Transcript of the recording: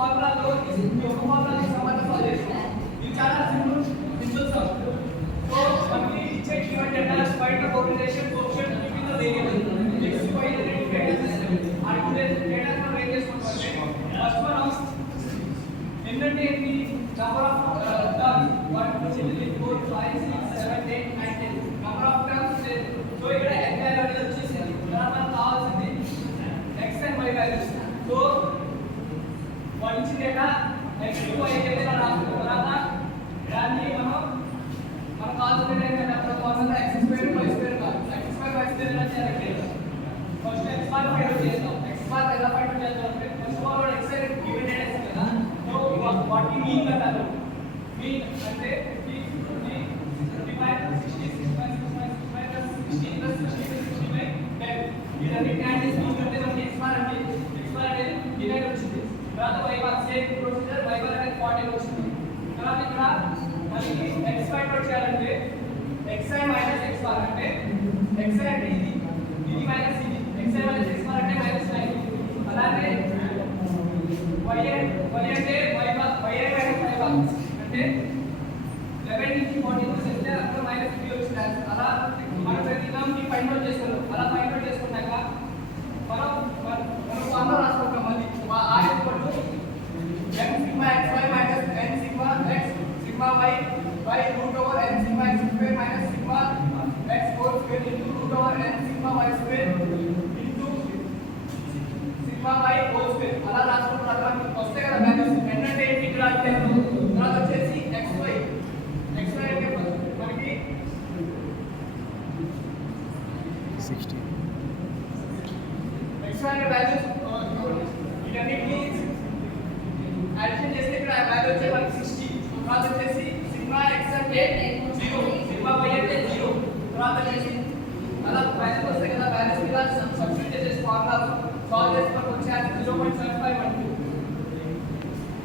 ఫార్ములాలో ఈ ఒక ఫార్ములాకి సంబంధం సాల్వ్ చేస్తాం. ఇది చాలా సింపుల్ సమ్. సో మనకి ఇచ్చే given data find the correlation coefficient between the variable x y and z data system. ఆ డేటా మనం ఏం చేసుకుంటామంటే ఫస్ట్ మనం ఏంటంటే ఇది number of terms 1 2 3 4 5 6 7 8 9 10 number of terms. So ఇక్కడ n వాల్యూ అనేది వచ్చేసింది. తర్వాత మనకు కావాల్సింది x and y values. So వచ్చిన డేటా x y అయితే మనం రాసుకుంటాం. తర్వాత దాన్ని మనం కావాల్సిన డేటా ఏంటంటే అప్పుడు formula x square y square కాదు. x స్క్వేర్ y స్క్వేర్ ఎలా చేయాలంటే ఫస్ట్ x బార్ ఫైండ్ చేద్దాం. x బార్ ఎలా ఫైండ్ చేద్దాం అంటే first of all x given data is కదా. సో వాటి మీన్ కట్టాలి. మీన్ అంటే 55 60 ఇదన్నీ క్యాన్ చేసి అంటే మనకి x బార్ అనేది డివైడ్ వచ్చింది. తర్వాత y bar same procedure y bar అనేది 40 వచ్చింది. తర్వాత ఇక్కడ మనకి x ఫైండ్ అవుట్ చేయాలంటే xi మైనస్ x బార్ అంటే xi అంటే ఇది మైనస్ ఇది xi మైనస్ x బార్ అంటే -9. అలాగే y అంటే y bar minus y bar అంటే 11 నుంచి 40 చేస్తే అక్కడ -3 వచ్చింది. అలా మనం ప్రతిదానికి ఫైండ్ అవుట్ చేసుకున్నాం. అలా ఫైండ్ అవుట్ చేసుకున్నాక మనం ఫార్ములా రాసుకుంటాం. మళ్ళీ r n sigma xy minus n sigma x sigma y by root over n sigma x square minus sigma x whole square into root over n sigma y square into sigma y whole square. అలా రాసుకున్న తర్వాత వస్తే కదా values n అంటే ఏంటి ఇక్కడ అంటే తర్వాత వచ్చేసి xy అంటే మనకి 60 xy అనే వాల్యూస్ ఇవన్నిటిని అడిషన్ చేస్తే ఇక్కడ వాల్యూ వచ్చే మనకి 60. తర్వాత వచ్చేసి సిగ్మా x అంటే 0 సిగ్మా y అంటే 0. తర్వాత వచ్చేసి అలా వాల్యూస్ వస్తాయి కదా. వాల్యూస్ ఇలా సబ్స్టిట్యూట్ చేసి ఫార్ములా సాల్వ్ చేస్తే మనకు వచ్చే 0.75